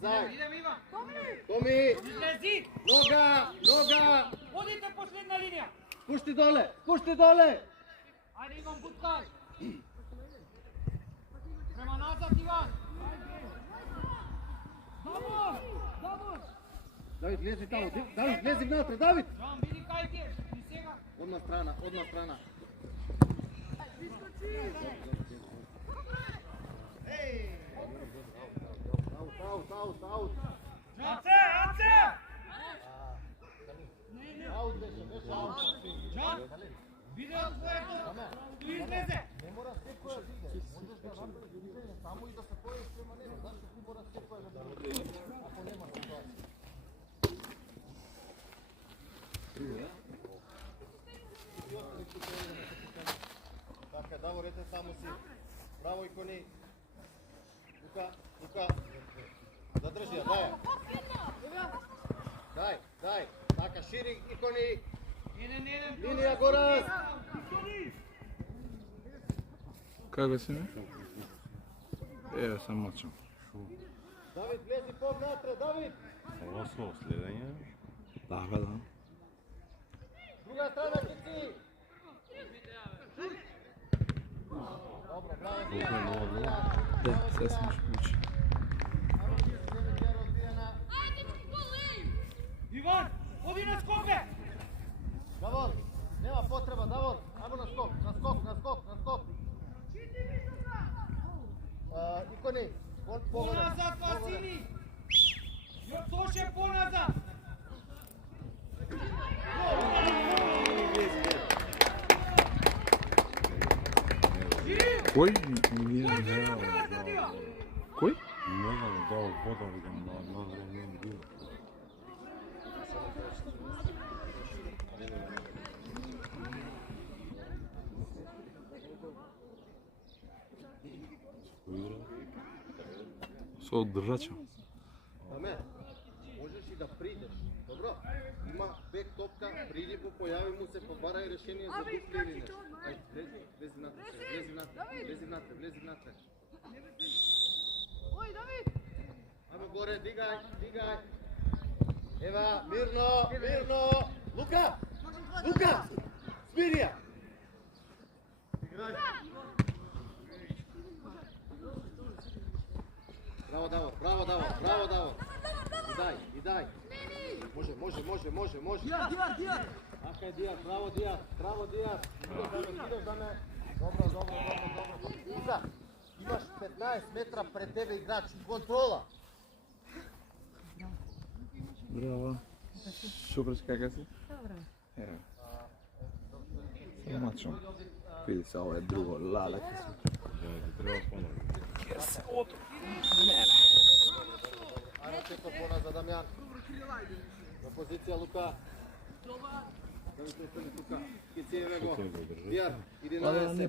заед. Идем, Иван. Томи! Излези! Нога! Нога! Одите последна линија. Пушти доле! Пушти доле! Ајде, Иван, буткај. Према назад, Иван. Давид! Давид, лези таму! Давид, лези внатре! Давид! Жан, види кај ти е. И сега. Одна страна, одна страна. Аут! Аце! Аут беше аут. Жан, види од твоето. Ти излезе. Не мора секој да иде. Можеш да направиш движење само и да се појави према него. Зашто ти мора секој да иде? Ако нема ситуација. Така, Давор, ете само си. Браво, Икони. Лука. Задржи ја, дај. Така, шири, Икони. Линија горе. Како си ме? Еве сам мачам. Давид, влези повнатре, Давид. Ова со следење. Да. Друга страна, Кици. Добро, браво. Да, се сам ќе учи. Иван, оди на скок, бе. Давор, нема потреба, Давор. Ајмо на скок. Икони, Поназад, Васили. Јоцоше поназад. Кој ми е Кој? Не знам, дал вода, викам, на време не било. Со одржача. Аме, можеш и да придеш. Добро? Има бек топка, приди го, појави му се, побарај решение за дупле или нешто. Ајде, влези внатре. Ој, Давид! Ајмо горе, дигај. Ева, мирно. Лука! Смирија! Браво, Давор. И дај. Може. Дијар! Така е, Дијар, браво, Дијар. Идеш да ме. Добро. Иза, имаш 15 метра пред тебе играч. Контрола. Браво. Супер, како си? Добро. Ево. Сам мачам. Види се, ова е друго. Лале ке се. Треба понови. Ајде тето поназад, Дамјан. На позиција Лука. Тука. Кициеве го. Дијар, 11.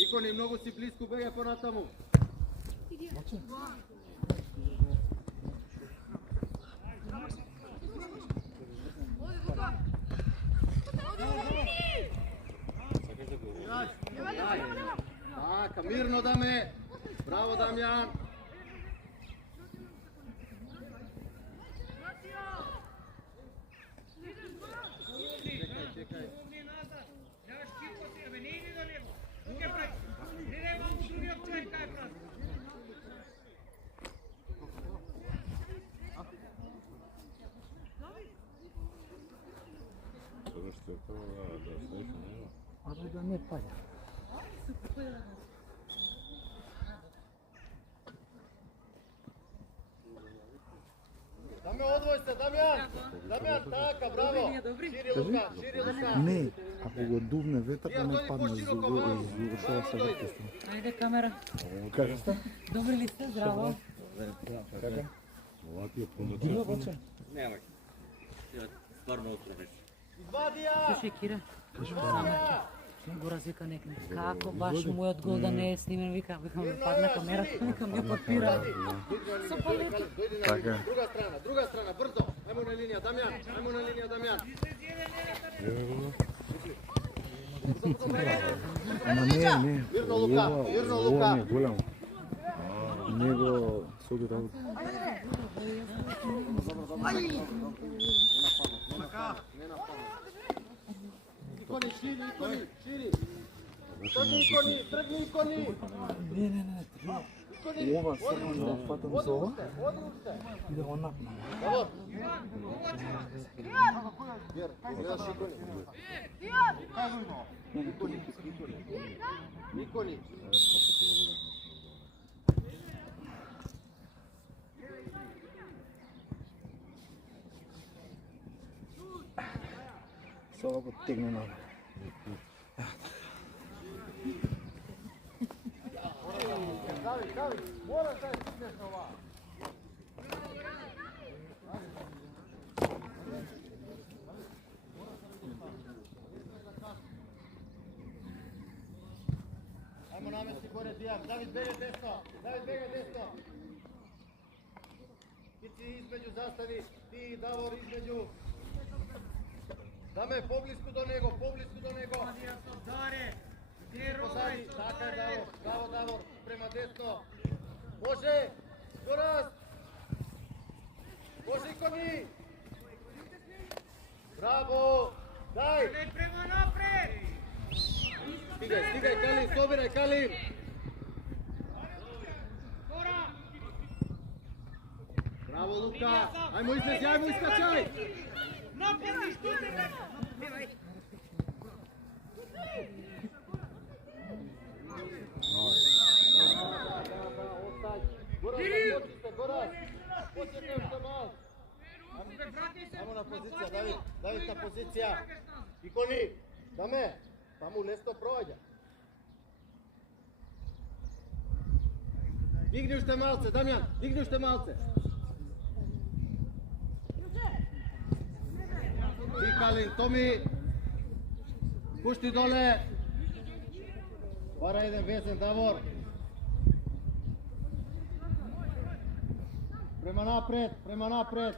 Икони, многу си близко, бегај понатаму. Така, мирно, Даме. Браво, Дамјан. Чекај. Јаш чипко си, бе, не иди до него. Туке прај. Не вам другиот човек кај прај. Тоа што е тоа, да стоиш на него. Абе да не паѓа. Даме, одвој се, Дамјан, така, браво. Шири Лука. Не, ако го дувне ветар, да не падне завршува се вртесно. Ајде камера. Како сте? Добри ли сте? Здраво. Како? Ова ти е Дила поноча. баче? Нема. Стварно утро беше. Извадија. Слушај, Кира. Сум го развика некој. Како баш мојот гол да не е снимен, викам падна камерата, викам ја папира. Со палети. Така. Друга страна, брзо. Ајмо на линија, Дамјан. Еве го. Ама не. Мирно, Лука. Ова не е голямо. него се оди работа. Икони, шири, икони, шири. Тргни икони, тргни икони. Не, Икони, ова само да фатам за ова оди уште. и да го напнам. Давор. Јер, гледаш икони. Икони. Се ова го тегне на. Дави, мораш да стигнеш на ова. Ајмо намести горе Дијан, Давид бега десно, Ти измеѓу застави, ти и Давор измеѓу. Даме поблиску до него. Даре, где Позади, робај? така е Давор, браво Давор, према десно. Може, Гораз. Може икони. Браво, дај. Не према напред! Стигај, Калин, собирај, Калин. Гора! Браво, Лука. Ајмо излези, ајмо искачај. Напред и штуте така! Гораз, почекај уште мал. Ајмо на позиција, Давид на позиција. Икони, даме, таму лесно проаѓа. Дигни уште малце, Дамјан, дигни уште малце. Ти Калин, Томи, пушти доле. Бара еден везен, Давор. Према напред.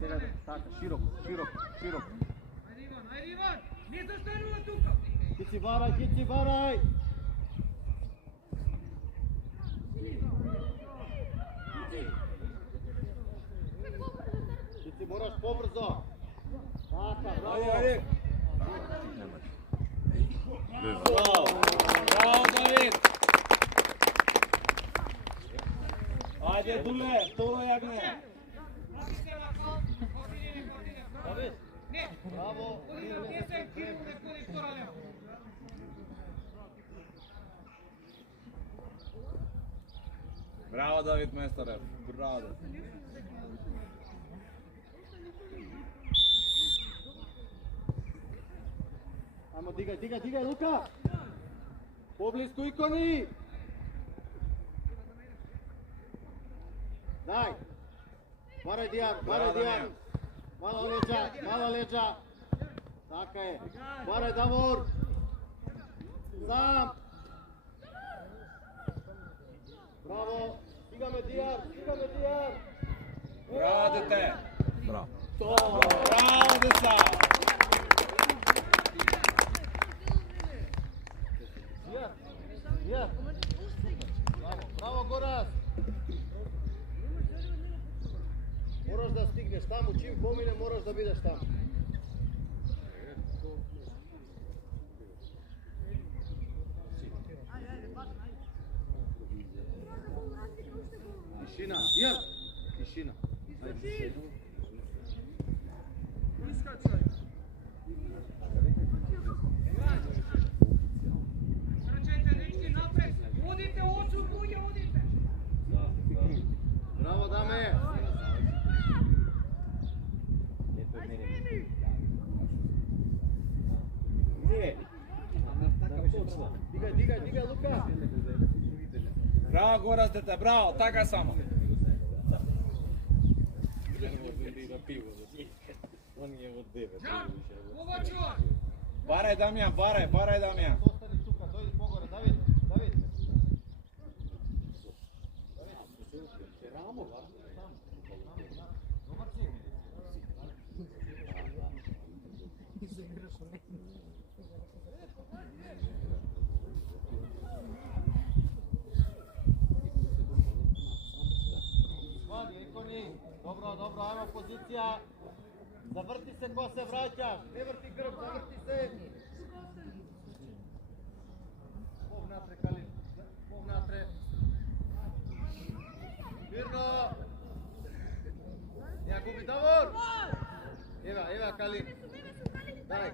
Сега, така, широко. Ајде Иван, не застанува тука! Хици барај. Хици мораш побрзо. Така, браво. Браво, Давид! Ајде, Дуле, јагне! Давид, Не, браво. не се киро не ходи втора лева. Браво, Давид Месторев, браво. Ајмо дигај, Лука. Поблиску икони. Дај. Барај Дијан. Мало леđa. Така е. Барај Давор. Сам. Браво. Стигаме Дијан. Браво, дете! Браво. Браво, деца! Дијан. Браво, Гораз. Мораш да стигнеш таму, чим помине мораш да бидеш таму. Тишина, Дијан. Тишина. Рачете, дечки, напред! Одите, 8 луѓе, одите! Браво, даме. Дигај, Лука. Браво, Гораз, дете, браво, така само. Џан, ова чува! Барај, Дамјан, барај, Дамјан. Остани тука, дојди погоре, Давид. Добро, добро, ајмо позиција. Заврти се кога се враќаш. Не врти грб, заврти се. Повнатре, Калин. Повнатре. Мирно. Ја губи Давор. Ева, Калин. Дај.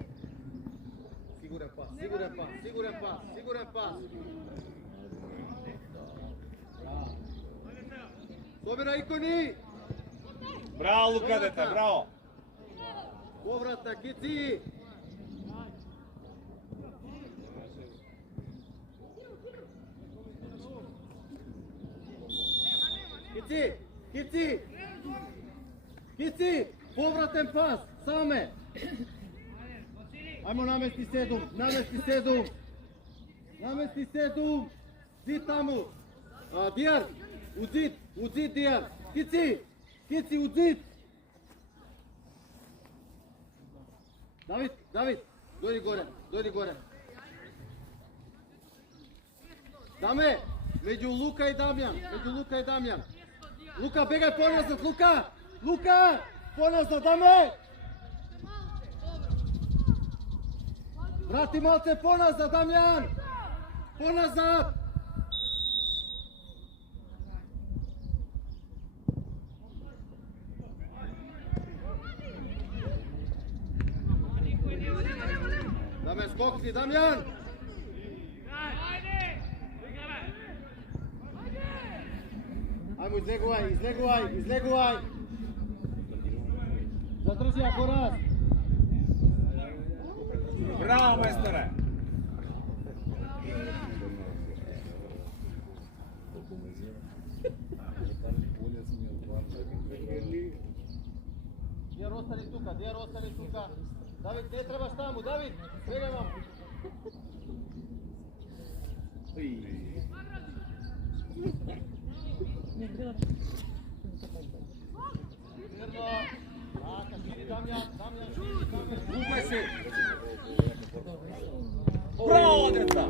Сигурен пас, сигурен пас, сигурен пас, сигурен пас. Собира Икони. Браво, Лука, дете, браво. Повратна, Кици. Кици, повратен пас, саме. Ајмо намести седум. Зид таму. Дијар, удзид Дијар. Кици, удзид. Давид, дојди горе. Даме, меѓу Лука и Дамјан. Лука, бегај поназад, Лука, поназад, Даме. Врати малце поназад, Дамјан. Поназад. Даме скокни, Дамјан. Ајмо, излегувај. Задржи ако раз. Браво, мајсторе. Дијар остани тука. Давид, не требаш таму, Давид. Бегај вам. Мирно. Кашири Дамјан. Упај се. Браво, деца.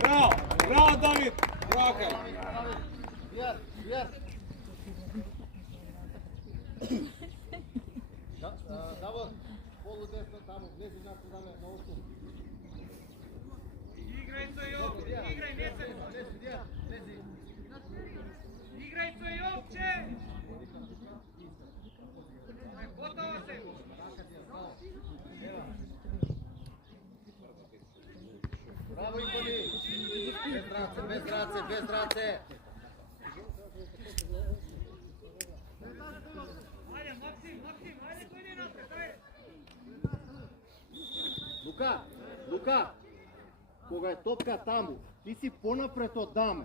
Браво, Давид. Браво, Кај. Дијар. Давор, полудесно таму, влези на Даме на уступ. Играј со Јовче, играј, не се. Влези. Играј со Јовче. Готово се. Браво, Икони. Без раце. Ајде, Максим, ајде кој не напред, ајде. Лука, кога е топка таму, ти си понапред од Даме.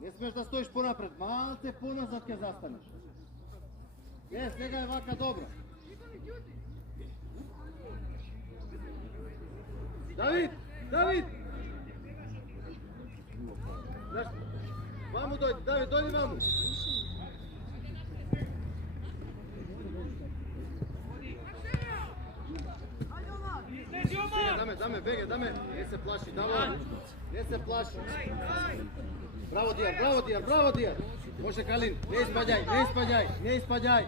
Не смеш да стоиш понапред, малце поназад ќе застанеш. Сега е вака добро. Давид! Ваму дојди, Давид, дојди ваму. Даме, бега, не се плаши, Давор, не се плаши. Браво, Дијар. Може, Калин, не испаѓај.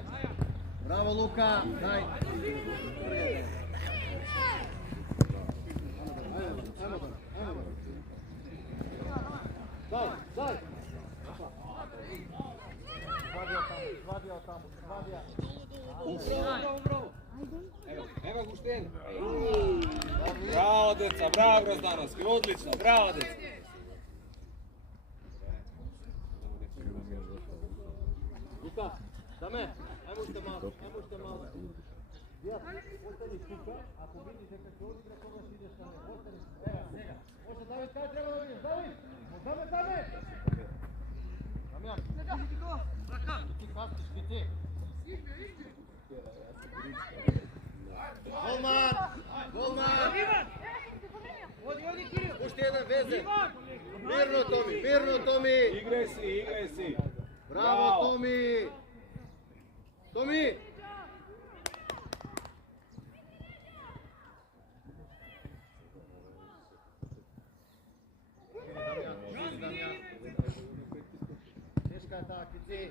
Браво, Лука, дај. Дај. Свадија таму. Браво. Ева го Штен. Браво, деца, браво, Гроздановски, одлично, браво, деца. Лука, Даме, ајмо уште малку. Дијар, остани тука, ако видиш дека ќе одигра, тогаш идеш на него. Остани, сега. Може, Давид, кај треба да видиш? Давид! Даме! Дамјан, ти каскиш, ти. Голман! Оди, Кирил. Уште еден везен. Мирно, Томи. Играј си. Браво, Томи. Тешка е таа, Кици.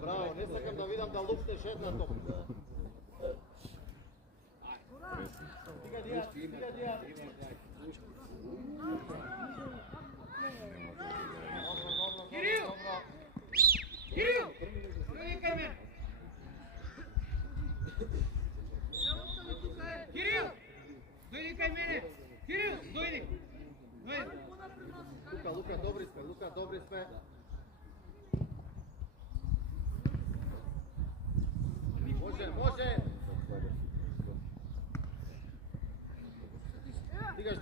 браво, не сакам да видам да лупнеш една топка. Стига Дијат. Кирил! Кирил! Дојди кај мене. Кирил! Дојди кај мене. Кирил, дојди. Лука, добри сме. Може. Стигаш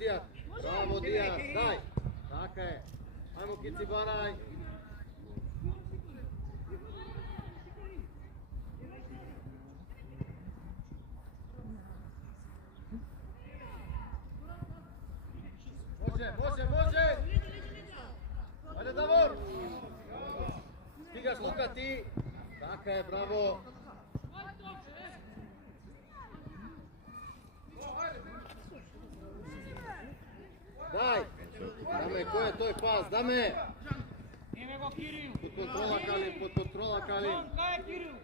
Дијат. Браво Дијат, дај. Така е. Ајмо Кици барај. Може. Ајде Давор. Стигаш Лука ти. Така е, браво. Дај! Даме, кој е тој пас? Даме! Еме го Кирил. Под контрола Калин. Кај е Кирил?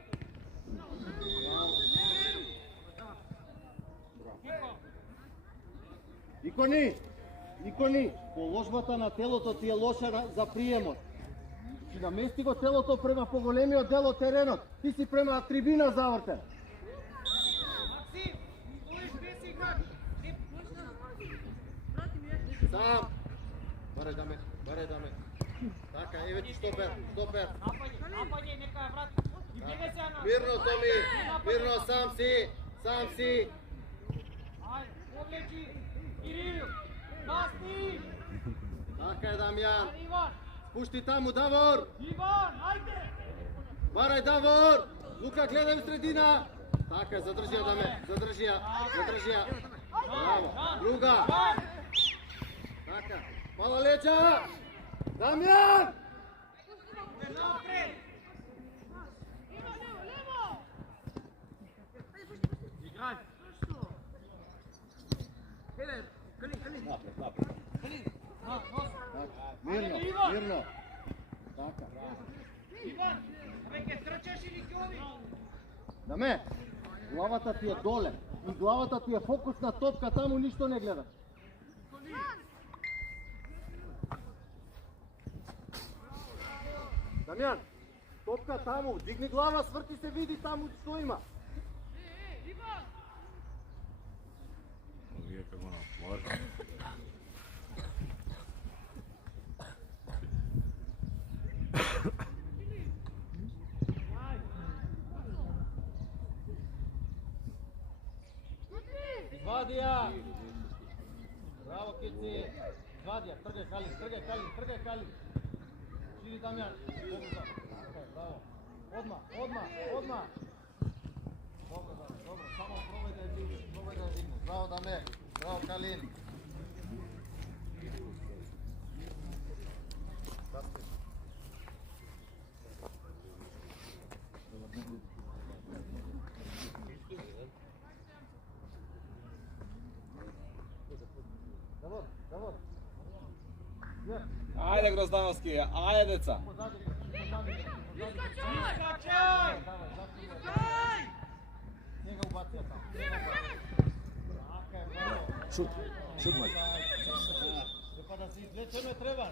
Икони, положбата на телото ти е лоша за приемот. Си намести го телото према поголемиот дел од теренот. Ти си према трибина завртен. Максим, стоиш без играч. Сам. Баре даме. Така, еве ти штопер. Напаѓај, нека ја врати. И бегај се на. Мирно, Томи. Мирно, сам си. Ајде, повлечи. Кирил, гасни. Така е, Дамјан. Ајде, Иван. Спушти таму, Давор. Иван, ајде. Барај, Давор. Лука, гледај у средина. Така, задржи ја, Даме. Задржи ја. Браво. Друга. Така. Мала леќа. Дамјан! Напред. Играј. Мирно. Така. Иван, веќе трчаш или ќе оди? Даме, главата ти е доле и главата ти е фокус на топка, таму ништо не гледаш. Дамјан, топка таму, дигни глава, сврти се, види таму што има. Иван! Вие како на плажа. Извадија! Браво, Кици! Извадија, тргај Калин! Шири Дамјан! Браво! Одма! Добро, само пробај да ја дигнеш. Браво, Даме! Браво, Калин! Давор! Ајде Гроздановски, ајде деца. Искачај! Njega ubacio tamo. Šut moj. Pa da se izvleče ne treba.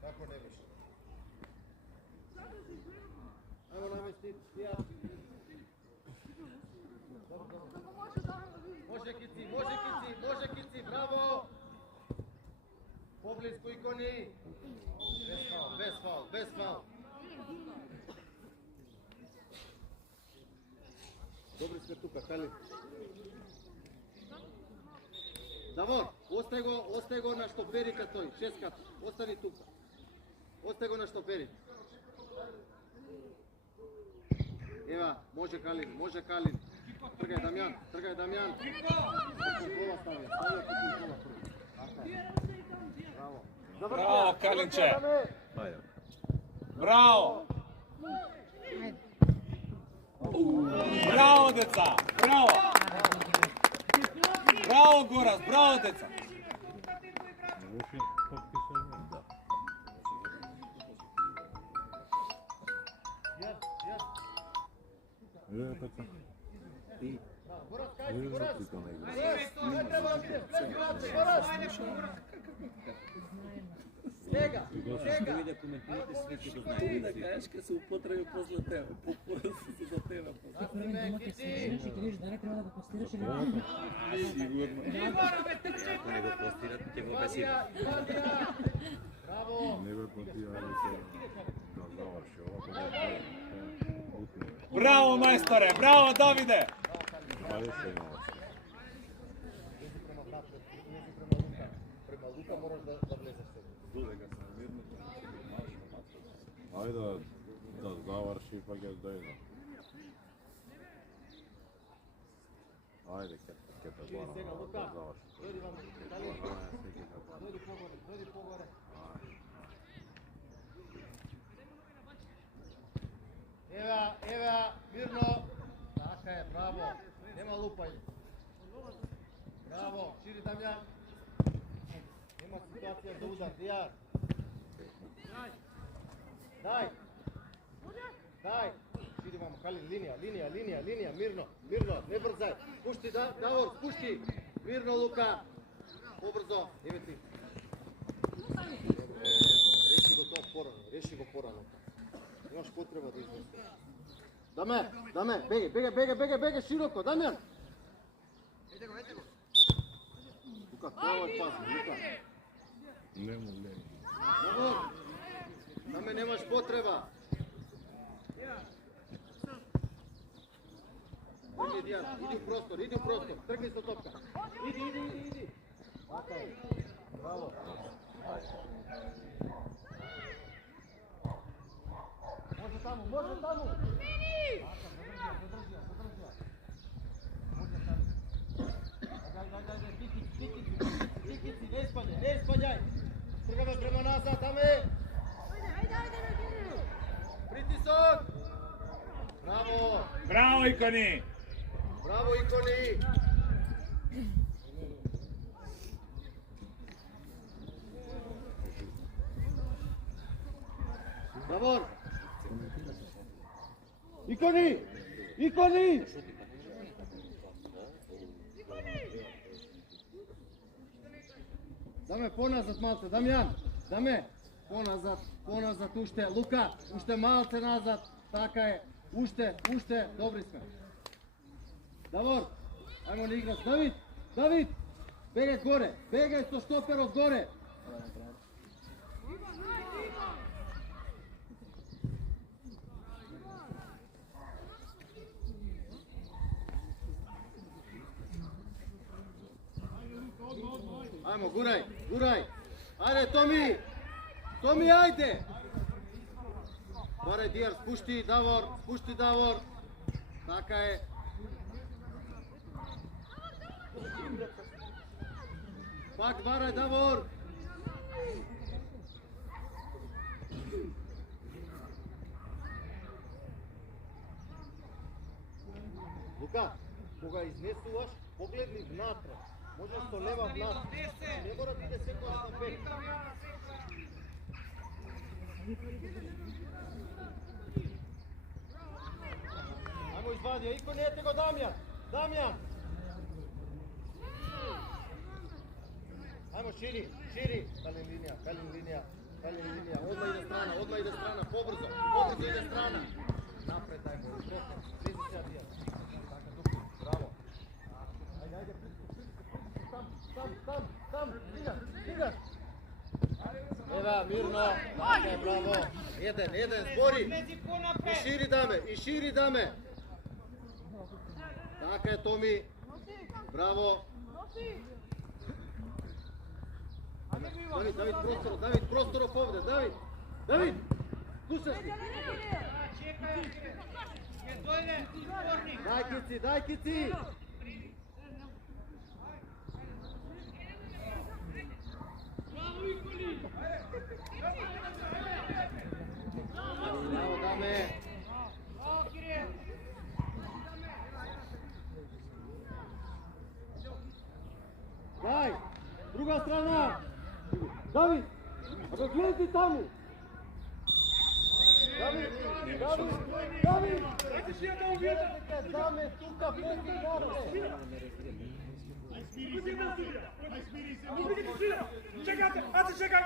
Kako ne biš? Ajmo namesti. Može Kici, bravo! Poblisko Ikoni. Bez faul. Dobri sme tuka, Kalin. Davor, ostaj go na štoperika toj, 6 kat. Ostani tuka. Ostaj go na štoperika. Eva, može Kalin. Trgaj Damjan. Kontrola stavlja kontrola prvo. Bravo. Браво, Калинче! Браво! Браво, деца! Браво! Браво, Горас! Браво, деца! Заврши топки со да. Петра. Борас, Не кај си, Борас? знам ти тоа не игра. Кај треба да биде? Борас! Сега, сега! Да кажеш ке се употреби после тебе. За тебе. Настриме, Кити! Ти видиш дали треба да го постираш или не? Сигурно. Ако не го постират, ќе го обесим. Ивандија! Браво! Не бе потија да заврши ова. Браво, мајсторе! Браво, Давиде! Ајде се имаме. Лези према напред, лези према Лука можеш да влезеш сега. Додека се мирно. Ајде да заврши па ќе дојде. Ајде ке те барам. Сега Лука, Да заврши. дојди вам, дали? Дојди погоре. Ева, мирно. Така е, браво. Нема лупање. Браво, шири Дамјан. Нема ситуација за удар, Дијар. Дај. Шири мамо, Калин, линија, мирно, не брзај. Пушти, Давор, пушти. Мирно, Лука. Побрзо, еве ти. Реши го тоа порано. Имаш потреба да изнесеш. Даме, бега, широко, Дамјан. Лука, тоа е пазно, Лука. Нему ле. Давор, Даме, немаш потреба. Иди у простор, тргај со топка. Иди. Така е, браво. Може таму. Задржи ја. Може таму. Тикици, не спаѓај. Тргаме према назад, Аме. Притисок. Браво, Икони! Браво, Икони. Давор. Икони! Даме, поназад малце, Дамјан. Даме, поназад уште. Лука, уште малце назад. Така е. Уште, добри сме. Давор, ајмо не играш. Давид, бегај горе, бегај со шtoперот горе. Ајмо, гурај. Ајде, Томи, ајде. Барај Дијар, спушти Давор. Така е. Пак барај Давор. Лука, кога изнесуваш, погледни внатре. Можеш со лева внатре. Не мора да иде секојаш на бек. Ајмо извади, Икони, ете го Дамјан. Ајмо шири. Калин линија. Одма иде страна, побрзо иде страна. Напред, ајмо, влези се Адија. Така, дупло, браво. Ајде, там, стигаш. Ева, мирно, така е, браво. Еден, збори. И шири Даме. Така е, Томи. Браво. Давид, просторов овде, Давид. Слушаш ли? Дај кици. Браво, Даме. Дај, друга страна. Давид, абе гледај таму. Dame тука поки напред. Чекайте, ате чекай!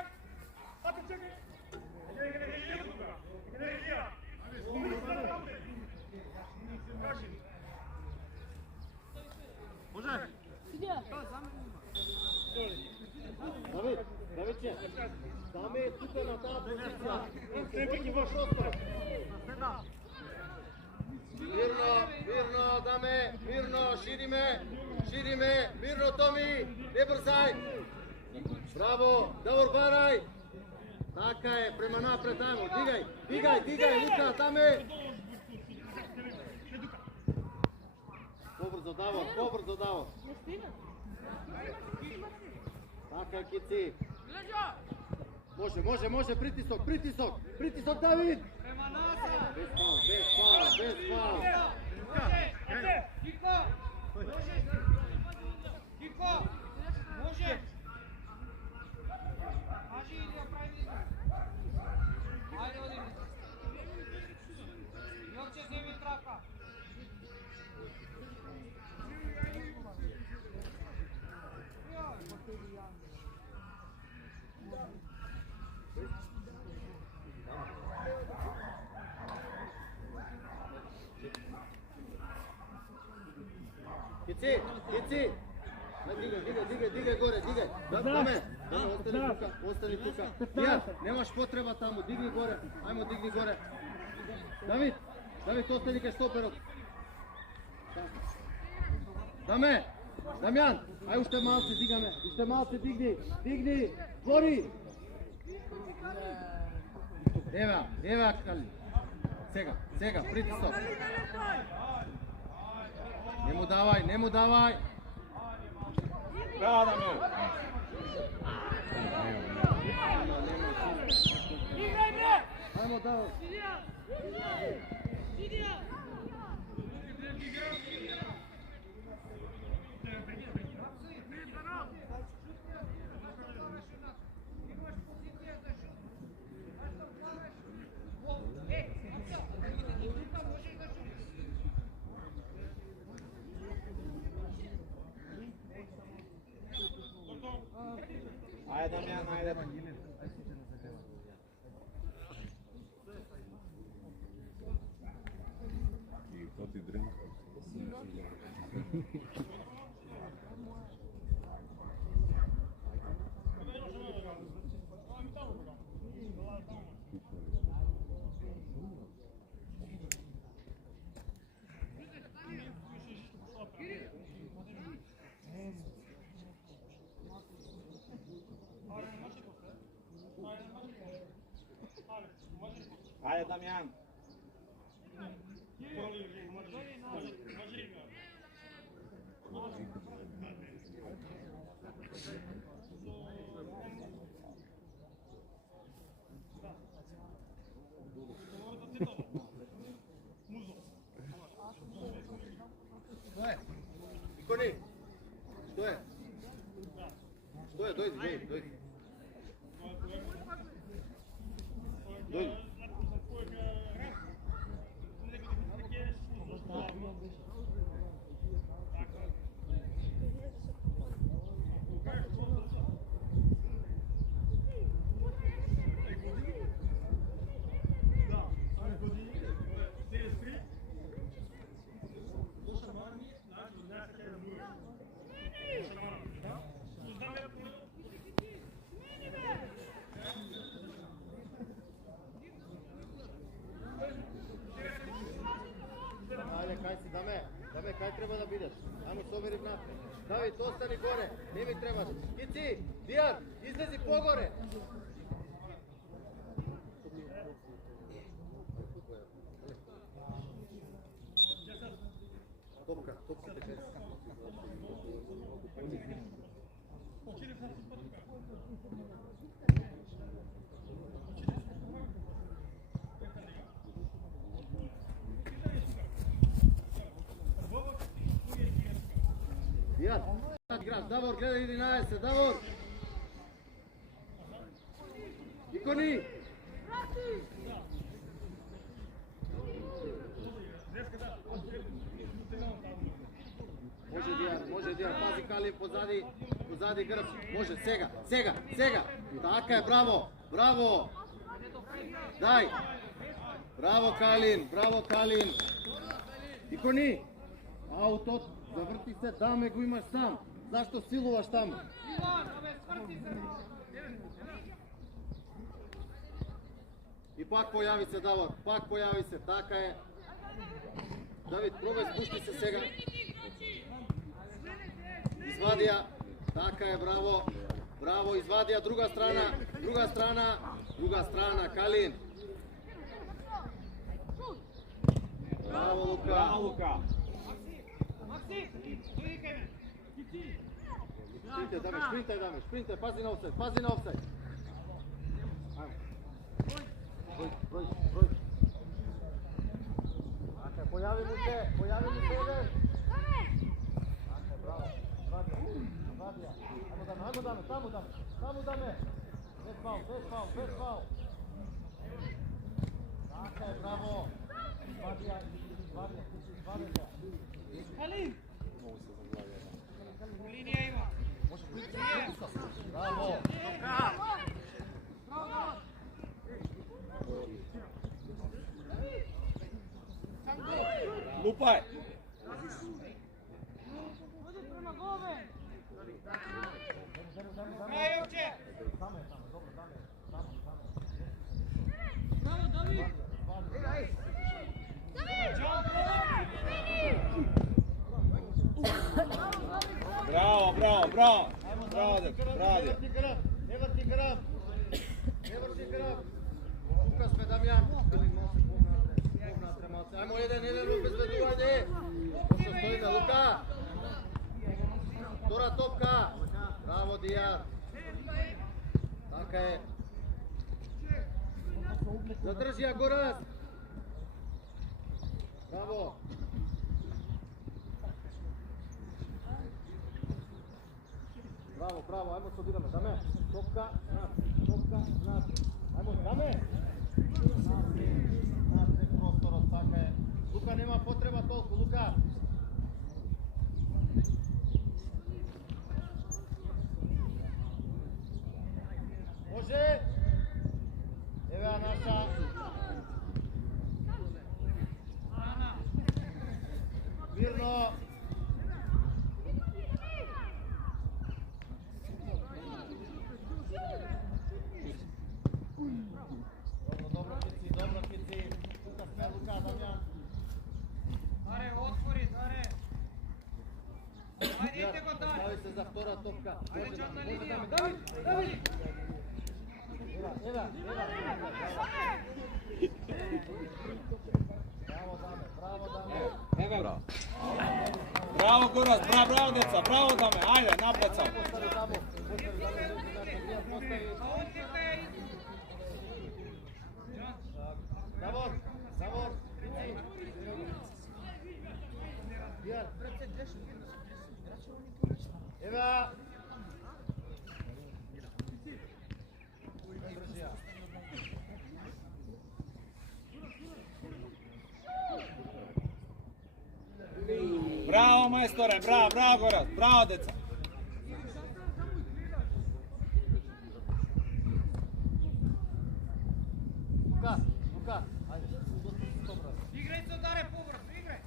Може? Давидче, даме тука на таа позиција. Трепеки во шостор. Мирно, даме, мирно, шириме, мирно, Томи, не брзај. Браво, Давор, барај. Така е, према напред, ајмо, дигај, Лука, даме. Побрзо, Давор. Така, Кици. Може, притисок, Давид. Без фаул. Кико! Може! Кажи Илија, прави ли? Ајде, одим. Јовче, земи трака. Кици! Дигай горе. Даме, остани тука. Ја, немаш потреба таму, дигни горе. Ајмо, дигни горе. Давид, остани кај стоперот. Даме, Дамјан, ај уште малце, дигни, гори. Ева, Кали. Сега, притисок. Не му давај. Браво, Дамјан! Ајмо, Давор. Ајде, Дамјан, ајде. И то ти дрен. Ајде, Дамјан. Икони, што е? Дојди. Даме, кај треба да бидеш? Ајмо собери напред. Давид, остани горе, не ми требаш. Кици, Дијан, излези погоре. Топките без. Дијан, играч, Давор, гледај 11, Давор! Икони! Може Дијар, пази Калин позади грб. Може, сега. Така е, браво. Дај. Браво Калин. Икони. Аутот, заврти се, даме го имаш сам. Зашто силуваш таму? И пак појави се Давор, така е. Давид, пробај спушти се сега. Извадија, така е, браво, извадија, друга страна, Калин. Браво, Лука. Шпринтај, пази на офсайд. Број. Така, појави му се еден. Така, браво. Вадија. Ајмо даме, таму даме. Без фаул. Така е, браво. Вадија. Калин! Линија има. Браво. Лупај! Крајовче! Браво! Не врти граб. Тука сме, Дамјан. Ајмо еден обезбедување. Што стоиме, Лука. Втора топка. Браво, Дијар. Така е. Задржи ја, Горас. Браво. Браво, ајмо се обидаме, Даме. Топка, над. Ајмо, Даме. Над просторот, така е. Лука нема потреба толку, Лука. Може. Еве наша. Мирно. Добро, Кици. Тука сме, Лука, Дамјан. Аре, отвори, аре. Ајде го дай. Стави се за втора топка. Речат на линија. Давид. Ева. Браво, Даме. Браво, Горас, браво, деца, браво, Даме, ајде, напред сам. Завор. Ева. Браво, мајсторе, браво, Горас, браво, деца. Лука, ајде. Играј со Даре побрз, играј.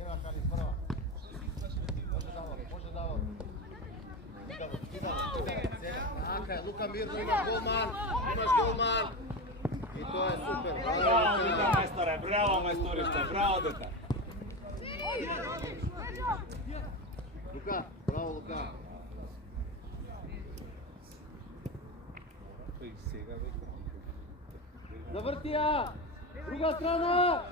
Ева, Калин, прва. Може Давор. Така е, Лука мирно, имаш голман. И тоа е супер. Браво, мајсторе, браво, мајсторище, браво, дете. Лука, браво, Лука. Заврти ја! Друга страна!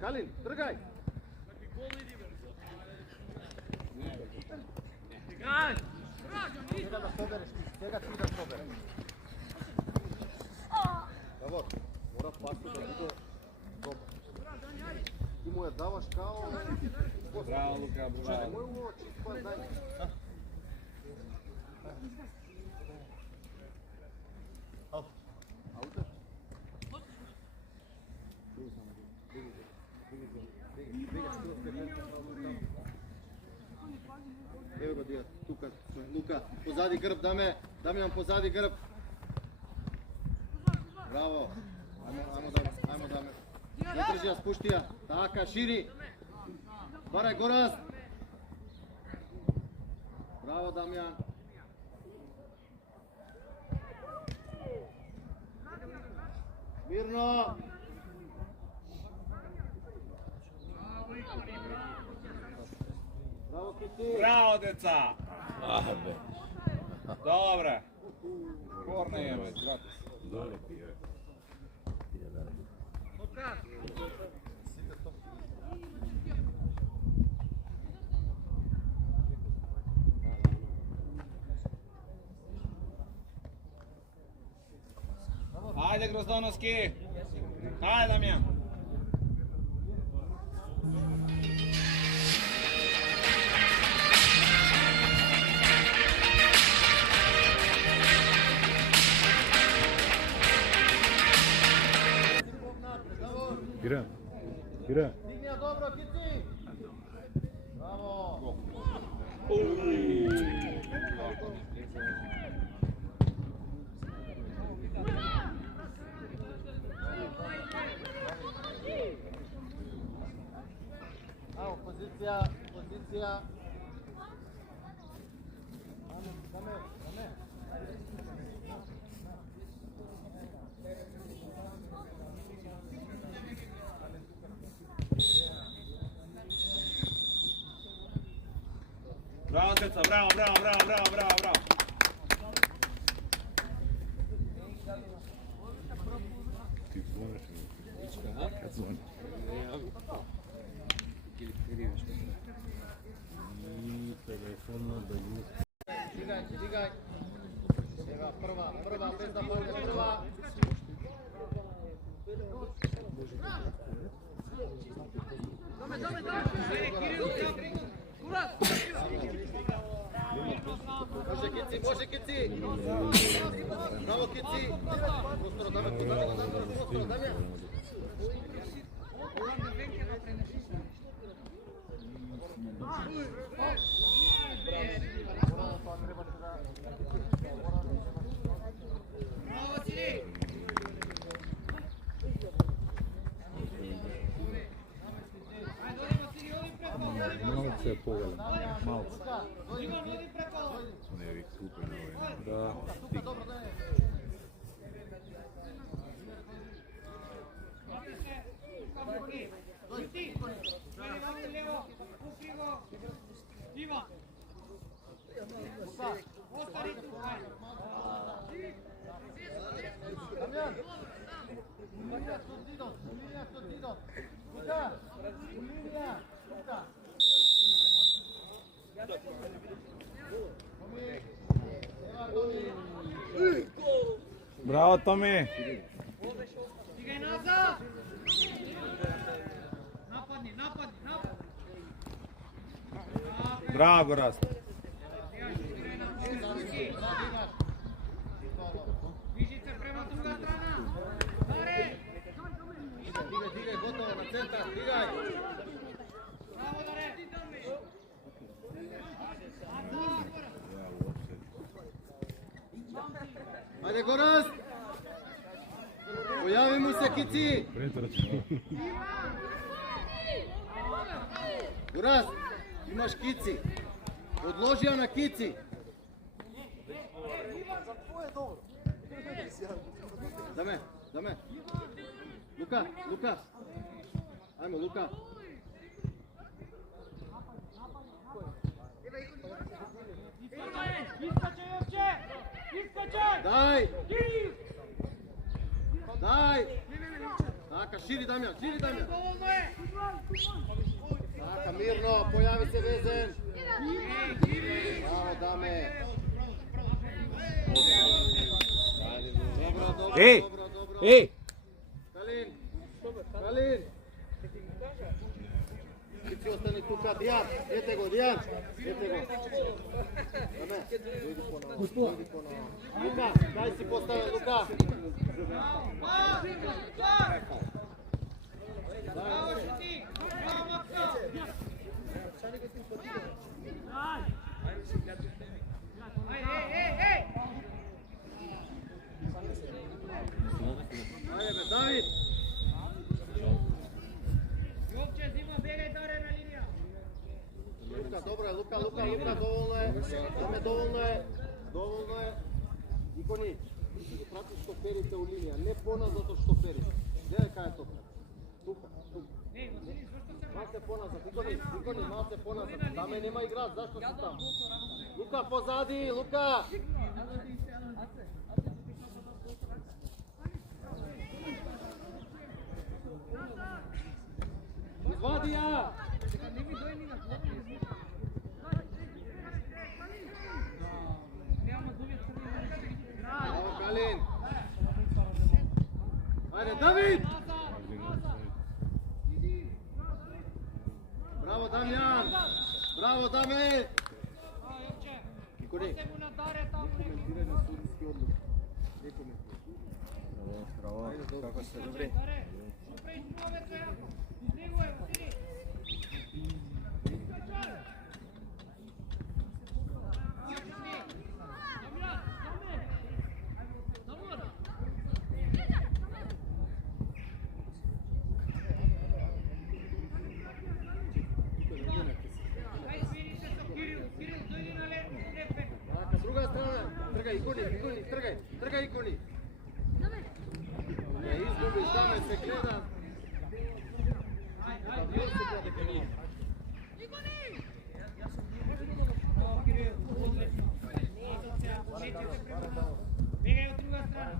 Калин, тргај! Сега да побереш, сега ти да побереш. Давор, мора пасот да биде добар. Ти му ја даваш као... Браво, Лука, браво. Мој уво чист пас дај. Лука, позади грб, Даме. Дамјан, позади грб. Браво. Ајмо, Даме. Задржи ја, спушти ја. Така, шири. Барај, Гораз. Браво, Дамјан. Мирно. Браво, Кити. Браво, деца! Добре. Корне јеме, гратис. Ајде, Гроздоновски! Ајде, Дамјан! Игра. Игра. Дигни ја добро, Кити. Браво. Ао, позиција. Даме. Браво, деца, браво! Ти звониш ли? Kad zvoni? I telefona da ju... Дигај. Сега прва, без да падне прва. Може Кици. Браво, Кици. Простро, Дамјан. Malce je povelj. Malce. Ne, vi super na ovaj. Da. Браво, Томи! Стигај назад! Нападни! Браво, Гораз! Движице према друга страна! Горе! Дигај, готово, на центар, дигај! Браво, Доре! Ајде, Гораз! Појави му се, Кици! Гораз, имаш Кици. Одложи ја на Кици. Даме. Лука. Ајмо, Лука. Дај! Така, шири Дамјан. Така, мирно, појави се Везен. Браво, Даме. Добро. Калин. Кици остане тука, Дијан. Ете го. Даме, дојди поново. Лука, дај си поставен, Лука. Лука, доволно е. Даме, доволно е. Икони, ти си ги пратиш штоперите у линија, не поназад од штоперите. Гледај кај е топка. Тука. Малце поназад, Икони, малце поназад. Даме нема играч, зашто си таму? Лука, позади, Лука! Извади ја! Браво, Калин! Ајде, Давид! Браво, Дамјан! Браво, Дамир! Икони, коментирај на судиски одлук. Не коментирај. Браво, како сте добри? Друга страна, тргај, Икони, тргај, Икони. Не изгубиш, Даме, се гледа. Бегај од друга страна.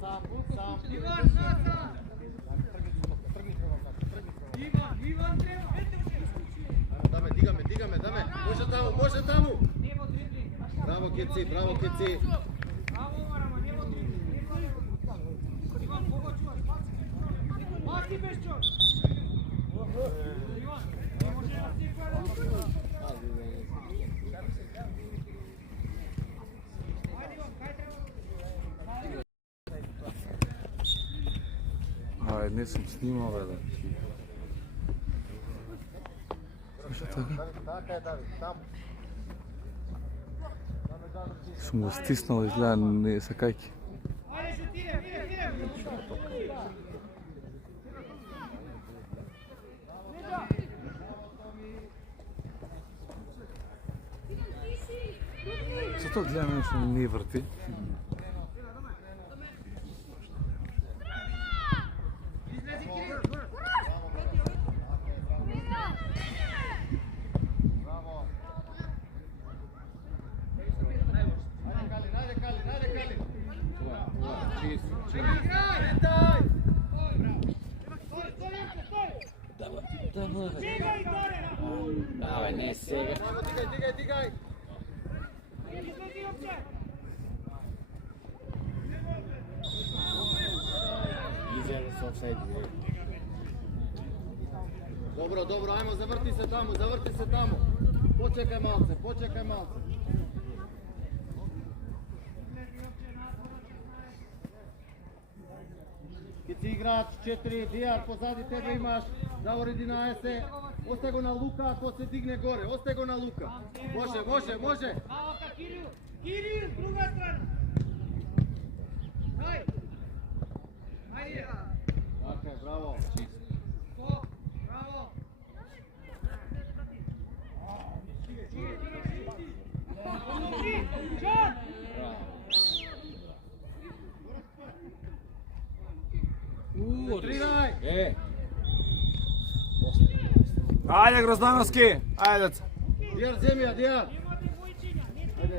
Сам. Иван, назад! Иван, треба! Даме, дигаме, Даме. Може таму. Небо дрибли. Браво, Кеци. Браво, Марама, небо дрибли. Иван, кого чуваш? Паси без чош. Иван, не може да си пара. Ајде, Иван, кај треба? Ај, не сум снимал, бе. Слушай, така? Така е, Давид, таму. Сум го стиснал, изгледа, не сакајки. Ајде, шутире. Зато гледам нешто не врти. Излези, Кирил. Браво. Ајде, Калин. Давај, не сега. Дигај. Излези, опче. Изјава со офсайд. Добро, ајмо, заврти се таму. Почекај малце. Ке ти играч 4, Дијар, позади тебе имаш, Давор Динаесе, остай го на Лука, ако се дигне горе, остай го на Лука. Може. Малка, Кирил, друга страна. Дај. Ајде. Така, браво. Стоп, браво. Чон! Тринај! Ајде, Гроздановски! Ајде, деца! Дијар, земја, Дијар! Немате бојчиња, не Ајде,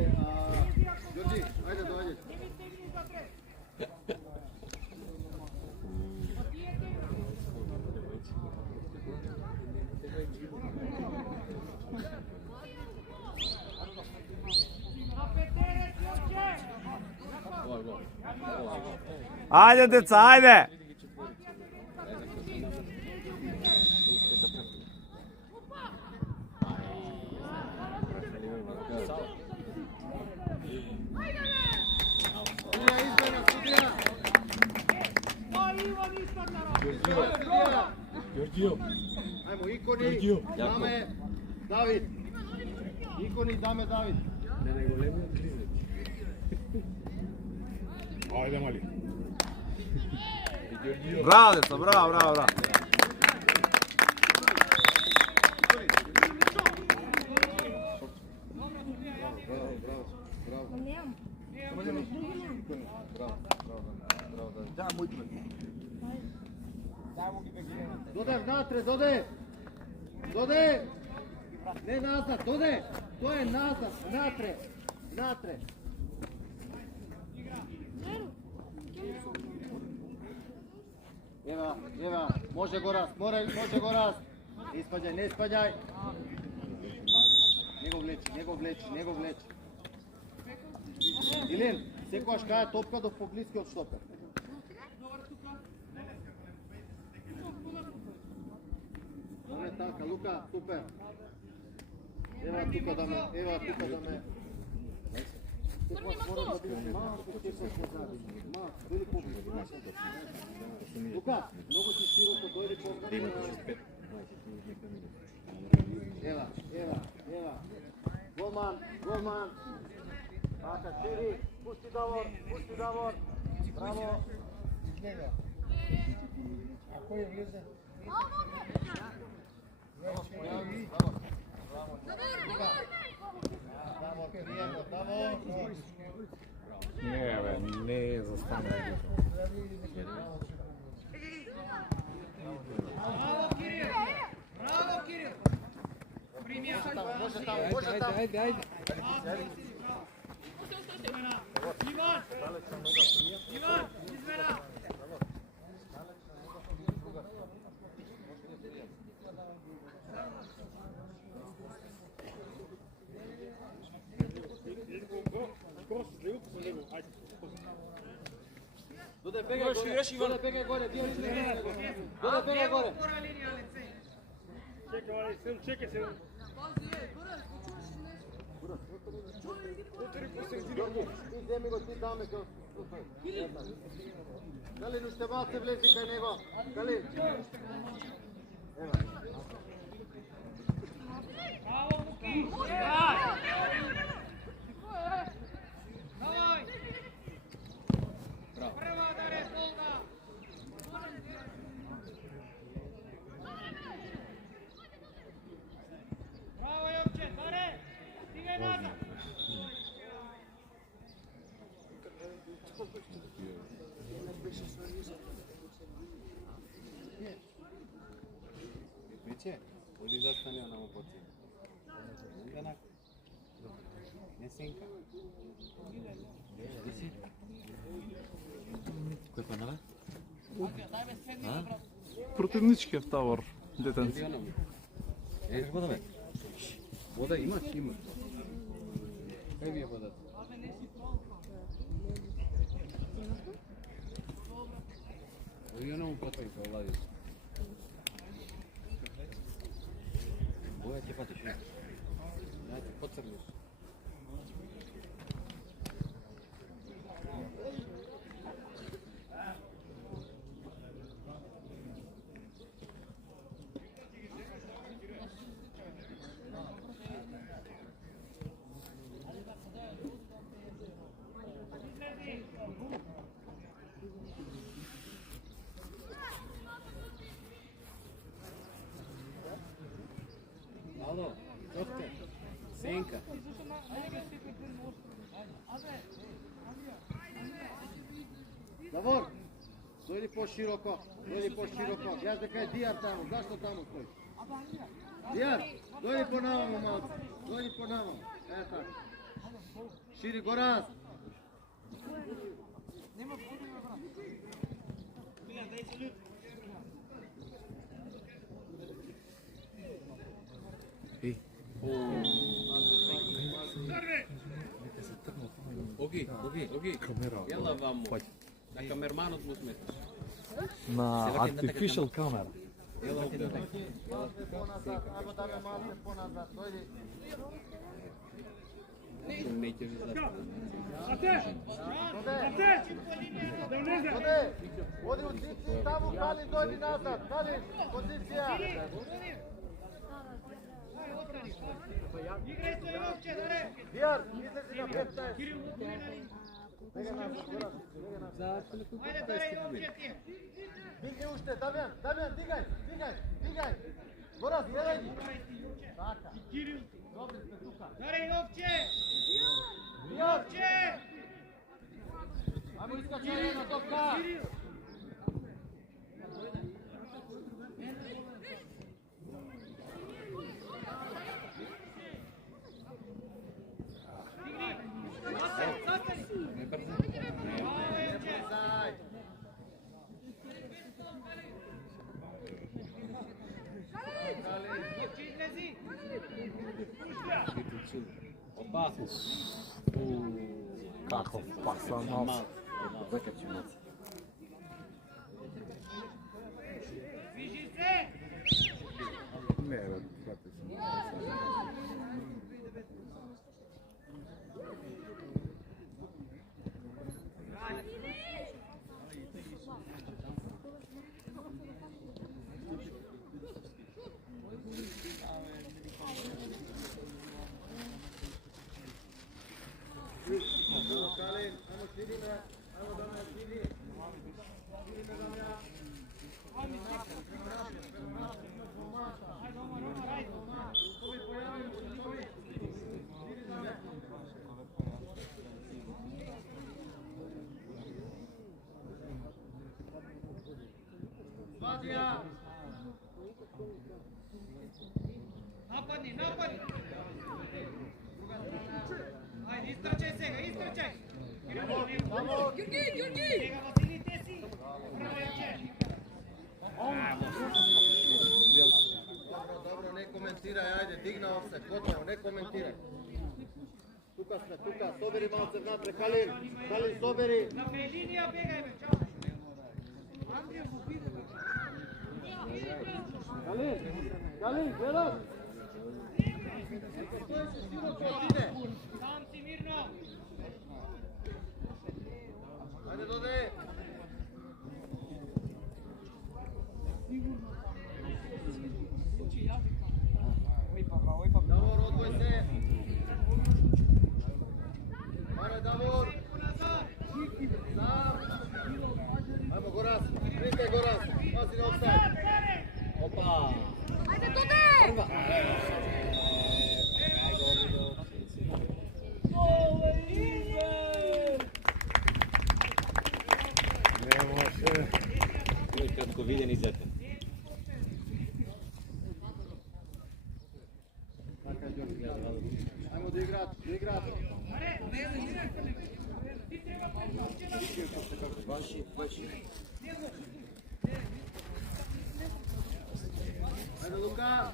Ѓорđи, ајде, доаѓи. не тегни за трет. На петере си, опче! Ајде, деца, ајде! Ајмо, Икони, Даме, Давид. Икони, Даме, Давид. Ајде, мали. Браво, деца, браво. Доде внатре, доде! Доде! Не назад, доде! Тоа е назад, внатре! Внатре! Ева, може го раз, може го раз! Не спаѓај, не спаѓај! Не го влечи. Илин, секојаш кај топка до поблискиот штопер. Добре, така, Лука, супер. Ева тука да ме. Лука, многу си широко, дојди по. Ева. Голман. Така, шири, пусти Давор. Браво. Ако ја влезе? Не, бе, не е застанал. Браво, Кирил! Може таму. Ајде. Иван, измена! Доде бегај горе, Чекай се. Ти земи го, ти даме го. Галин, уште малце влези кај него. Галин. Ева. Браво, Муки! Давај! Прва даре, полна! Браво, Јовче, даре! Стигај назад! Приче, оди застане онамо поци. Не сенка. Кој панала? Противничкиот тавор, детенце. Е, вода бе. Вода имаш? Имаш. Кај ми е водата? Оди онамо поци, кај владиш. Боја ќе патиш, не? Знаете, поцрниш. Ало, доктор, сенка. Давор, дојди по-широко. Јас дека е Дијар таму, зашто таму стоиш? Дијар, дојди понамаму малце. Е така. Шири го раз. Оги. Јела ваму. На камерманот му сметаш. На artificial камера. Јела овде. Ајмо да ме малце поназад, дојди. Не ќе ви застане. Доде, оди у ципси таму, Калин дојди назад. Калин, позиција. Играј со Јовче, даре! Дијар, излези на 15. Ајде, даре, Јовче ти! Дигни уште, Дамјан, дигај. Гораз, гледај ги. Така. Добри сте тука. Даре, Јовче! Јовче! Ајмо искачај една топка. Пас. Каков пасан нос. Движи се! Не, бе, брате си. Kalin, ajmo širi me, ajmo da me širi. Širi me da me ja. Ovi pojavimo se, ovi. Širi da me. Svadija. Нападни, нападни! Ајде, истрчај сега, истрчај! Ѓурги! Сега Васили, те си! Dobro, ne komentiraj, ajde, dignao se, gotovo, ne komentiraj. Tuka sme, tuka, soberi malce vnatre, Kalin, Kalin, soberi. На линија бегај, бе, чао! Kalin, Kalin, gledaj. Сам си мирно! Ajde, dodaj. Davor, odvoj se. Mare, Davor. Sam. Ajmo, Goraz. Pritaj, Goraz. Pazi na offside. Опа! Ajde, Tode! Prva! Не може. Uvijek kratko vidjen i zetan. Ajmo da igrat, da igrat. Ajde, Luka.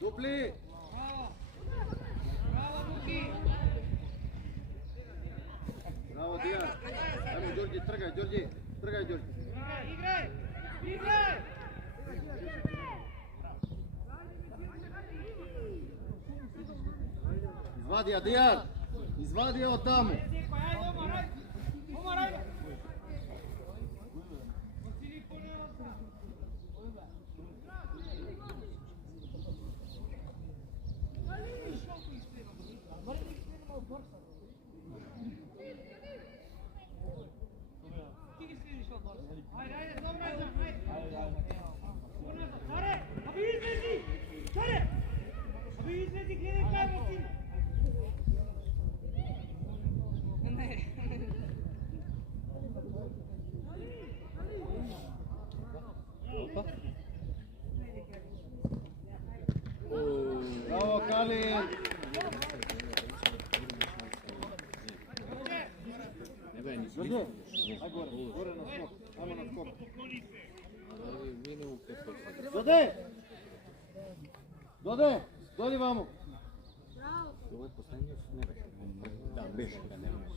Dupli. Bravo, Dijan. Ajmo, Đorđe, trgaj, Đorđe. Trgaj, Đorđe. Играј! Играј! Izvadi ja, Dijan. Izvadi je od tamo. Ајде, Омар, ајде! Васили, понеса! Ајде, ајде, добро е, ајде! Понеса, Царе! Аби излези! Царе! Аби излези, гледај кај Васили! Bravo, Kalin. Đorđe, aj gore, gore na skok. Ajmo na skok. Dode! Dode! Dodi vamo. Ovo je poslednje ne veš. Da, veš da ne veš.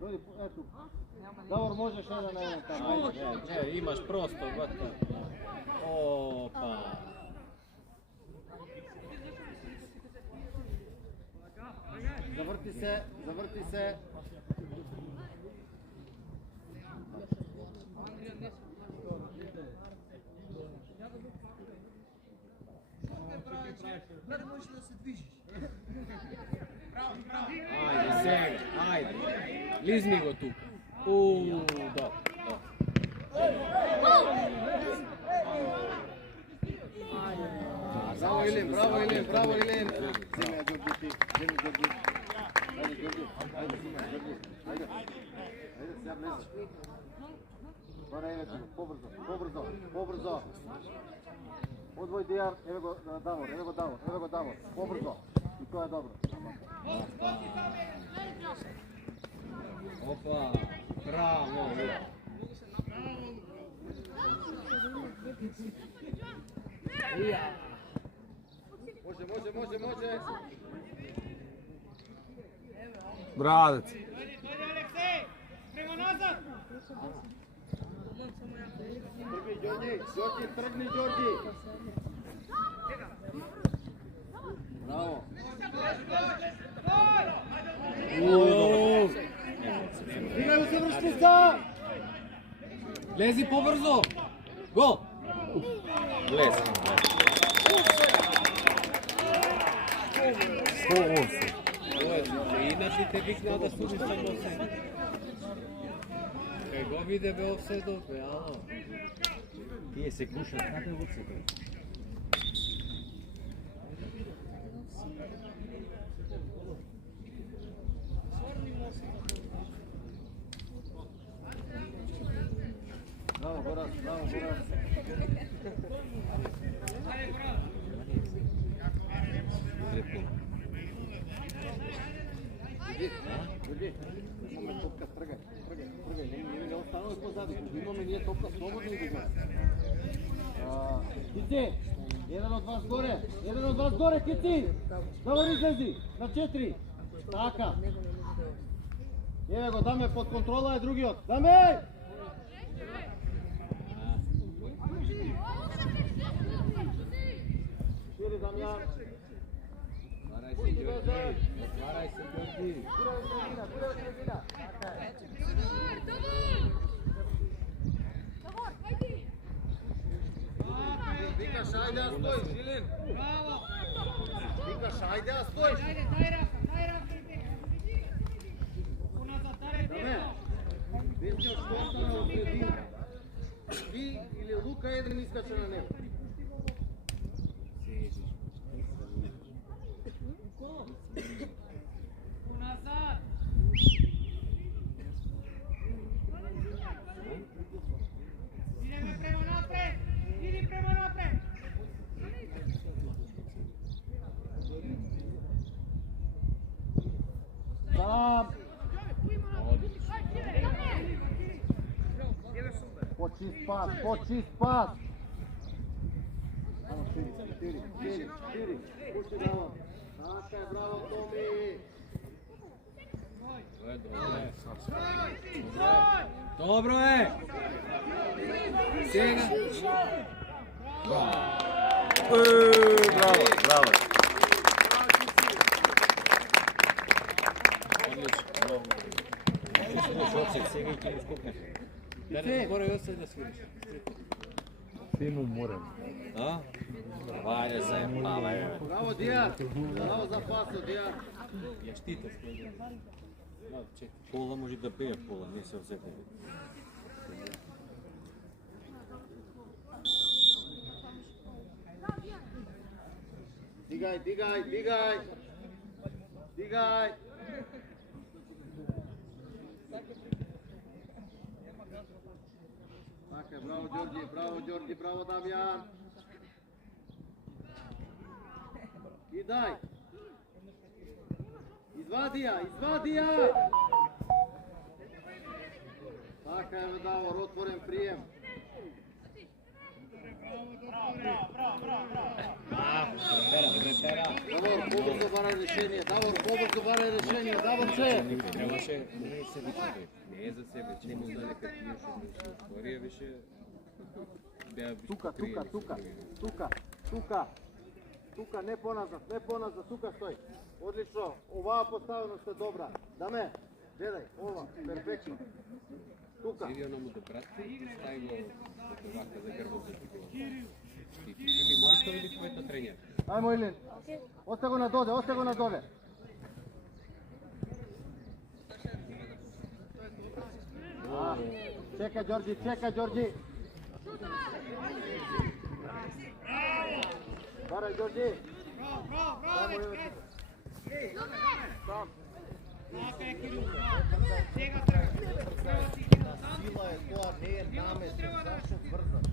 Dodi, tu. Davor, možeš jedan na jedan tamo. Ne, imaš prosto, gotovo. Opa! Zavrti se, zavrti se. Ajde, sega, ajde. Lizni go tu. Dobro. Bravo Ilim, bravo Ilim, bravo Ilim. Zimja, Đorđe ti, Zimja, Đorđe. Ajde, Đorđe, ajde, Zimja, Đorđe. Ajde, ajde, se ja blizu. Bara ide tu, pobrzo, pobrzo, pobrzo. Odvoj Dijar, evo go Davor, evo go Davor, evo go Davor. Pobrzo. I to je dobro. Opa, bravo. Може. Браво, деца. Дојди, Алексеј! Према назад! Тргни, Ѓорѓи! Браво! Играј се вршница! Лези побрзо! Гол! Лез. 108. Иначе те викнаа да слушаш само се. Кај го виде бе офсайдов, бе, ало. Тие се кушат на девоците. Браво, Горас! Имаме топка, тргај, не останаме позади, имаме ние топка слободно и го. Кици, еден од вас горе, Кици! Добро излези, на 4. Така. Еве го, Даме под контрола е другиот. Даме! Шири, Дамјан. Отварай се, Ѓорѓи. Викаш, ајде, а стој, Жилин! Браво! Викаш, ајде, а стој! Ајде, дај рака и бега. Уназад, даре, бега. Веќе што остана од средина. Ви или Лука еден искача на него. Уназад. Идеме према напред. Иди према напред. Сам! Почист пас! Шири. Пушти давам. Така е, браво, Томи! Добро е! Сега! Браво. Сега ќе го скокнеш. Не мора и осед да свириш. Фино морем. А? Вајде се пала е. Браво, Дија! Браво за пасот, Дија! Ја штита скојде. Пола може да пее пола, не се осете. Дигај! Така, браво Ѓорѓи, браво Дамјан! И дај! Извади ја! Така е, Давор, отворен прием. Давор, побрзо бара решение, Даворче! Трябваше не се вичате. Не е за себе, че му знае дека тие што отворија беше беа Тука, не поназад, тука стој. Одлично, оваа поставеност е добра. Даме, гледај, ова, перфектно. Тука. Сиди оно му добратки, стај го вака за грбот за тико. Или мојто или твоето тренер? Ајмо, Илин. Оста го надоде. Чека, Ѓорѓи. Барај, Ѓорѓи. Браво, Така е, Кирил, сега треба си Кирил сам. Сила е тоа, не е намес, зашто брзаш.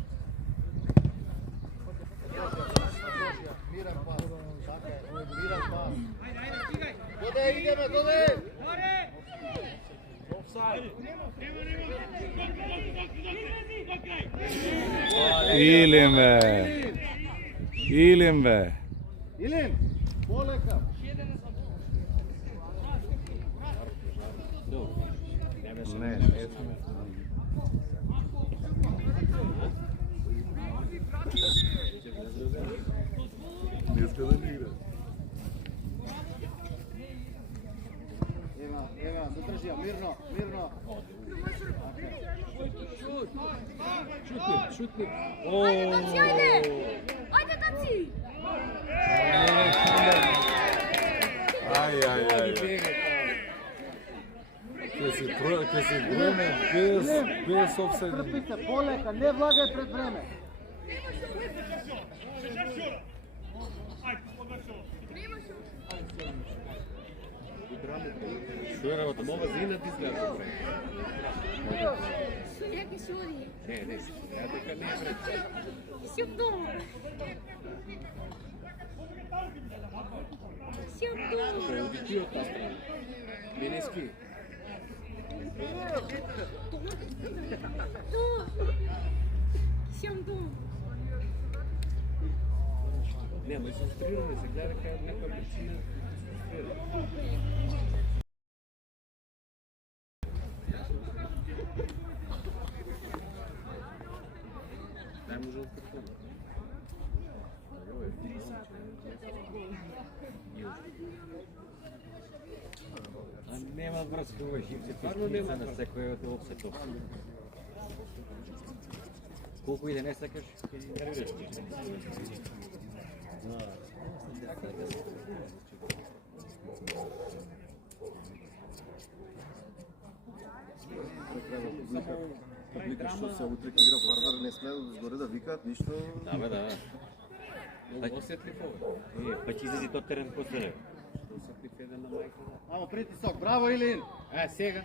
Миран пас, така е, миран пас. Ајде, стигај. Доде, идеме! Горе! Илим бе. Илин, полека. Не. Ева, задржи ја, мирно. Шутни. Ajde, Taci, ajde! Ajde, Taci! Ке се време без офсайд. Трпи се, полека, не влагај пред време. Што е работа? Мова зина ти изгледа добре. Neki šuri. Не, ја дека не е пред. Si op dom. Si op dom. Преоди ти од таа страна. Менески. Si op dom. Не, ма се устрираме, се гледа дека некоја причина. Дай му жълт картон. Нема врска ова живце, Стварно нема на секој од опсето. Колку и да не сакаш, ќе ги нервираш. Публика што се утре ќе игра Вардар, не смеа дозгоре да викаат ништо. Да, бе, да. Много осетлив ова. Па ќе излези тој терен после него. Осетлив еден на мајка. Амо притисок, браво Илин. Сега.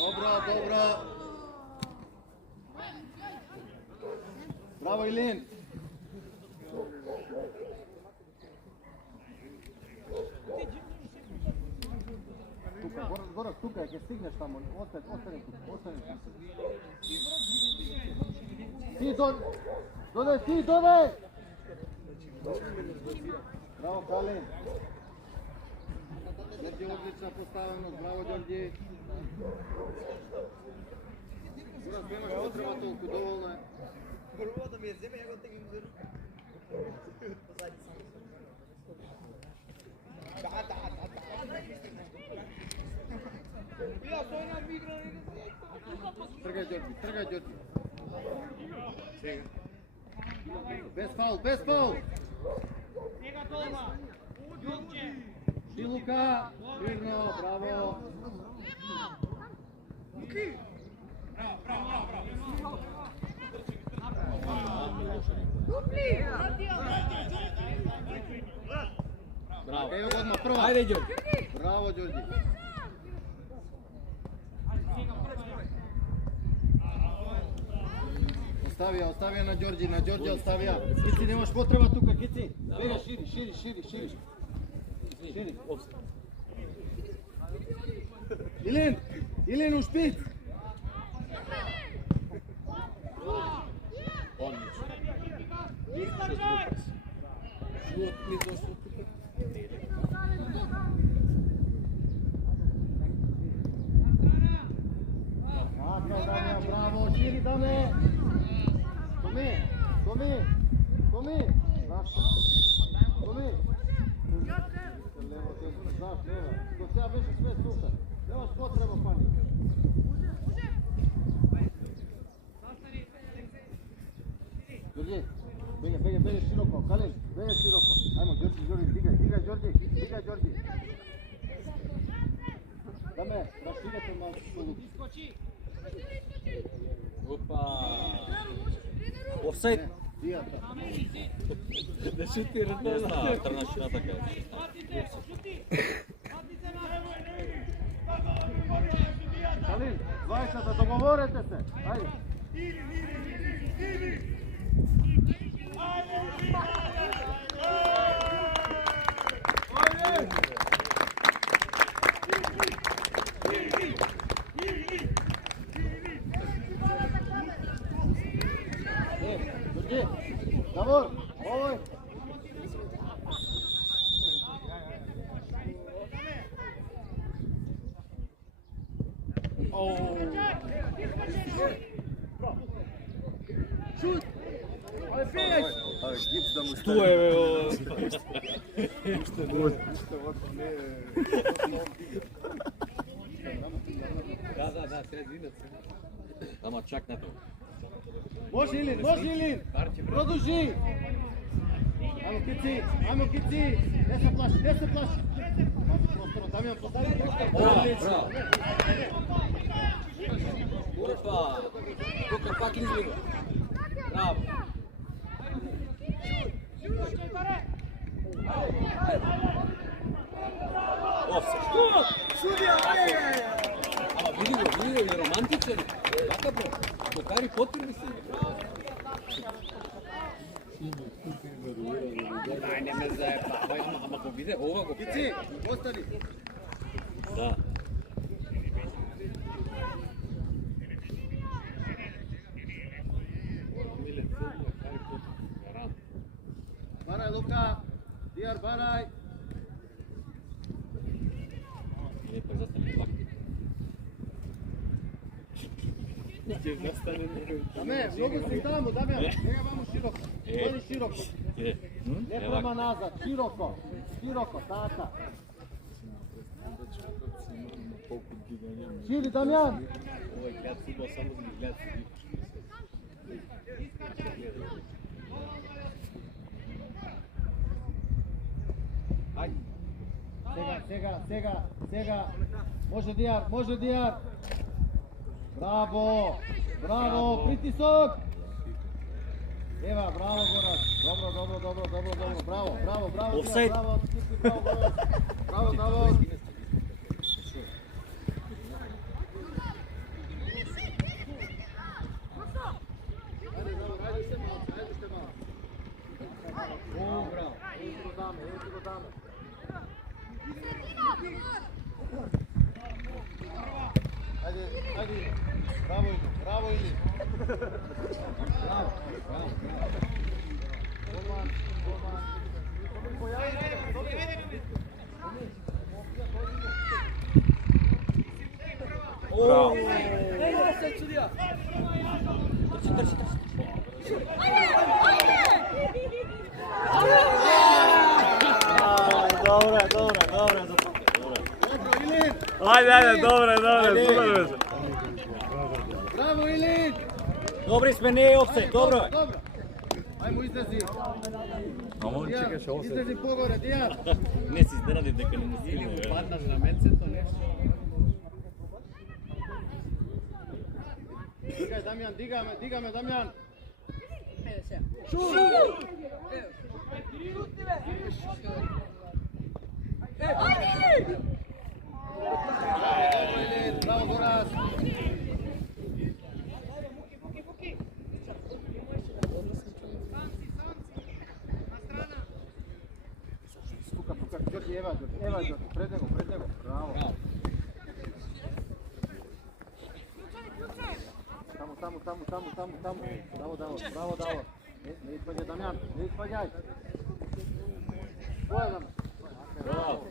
Добро. Браво Илин. Тука, ќе стигнеш таму. Остани тука. Ти доде! Браво Калин. Ѓорѓи одлична поставеност, браво Ѓорѓи. Горас немаш потреба толку, доволно е. Прво да ми ја земе, ја го тегнем за рука. Позади само. Да. Ја тој на мигра не го Тргај Ѓорѓи. Сега. Без фаул. Сега долна. Јовче. Шилука, мирно, браво. Браво. Ево одма прва. Ајде, Ѓорѓи. Браво, Ѓорѓи. Оставија на Ѓорѓи оставија. Кици, немаш потреба тука, Кици. Бега, шири. Илин, у шпиц. Шут ми дошло тука. Браво, шири, Даме. Коми. Знаеш, до сега беше све тука. Немаш потреба, пани. Ѓорѓи, бега широко. Калин, бега широко. Ајмо, Ѓорѓи, дигај, Ѓорѓи. Даме, раширате малку шулук. Опа! Офсайд! Дијата. Да шутира Не знам, трнаш на така. Калин, двајцата, договорете се. Ајде. Гипс да му Ту е, бе, Да, треба идат. Ама чак на тоа. Може Илин, продолжи! Ајмо кици, не се плаши. Просторно, Дамјан, постави. Браво. Опа! Тука пак излива. Браво. Офсет. Судија! Ама види го, романтичен. Вака бро, покари потребни се. Ај, не ме заебавај, ама го виде, ова го Кици, остани. Да. Барај, Лука. Диар, барај. Не, па застане пак. Ќе застане Даме, многу си таму, Дамјан. Нега ваму широко. Дојди широко. Не према назад, широко, така. Шири, Дамјан. Овој гледат фудбал само за да гледат фудбал. Сега. Може Диар. Браво, притисок. Ева, браво Горас. Добро. Браво. Офсайд. Браво, Давид. Ajde, bravo Ili. Bravo. Bravo. Ajde, dobro, super veze. Bravo Ilin! Добри сме, не е офсайд, добро е. Dobro. Ajmo izlazi. A on čekaš ovo se. Izlazi pogore, Dijar. Не си изненади дека не му стигне. Паднаш на мецето нешто. Digaj Damjan, diga me Damjan. Bravo Goraz. Puka, Đorđe, Eva, pred nego, bravo. Tamo, bravo, Davo. Ne ispađaj, Damjan, ne ispađaj. Koja Damjan? Bravo.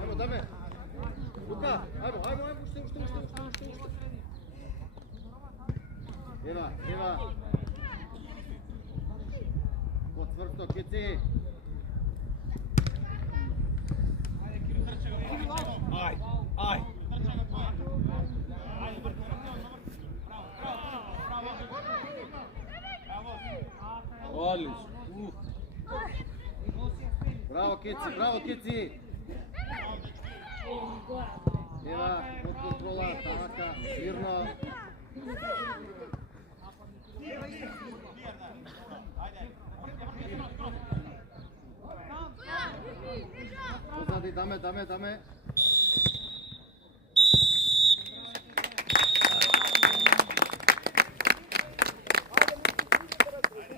Ajmo, Dame. Luka, ajmo, ušte. Eva. Potvrsto, Kici. Aj. Браво, Кици! Ева, под контрола, така, мирно. Позади, даме.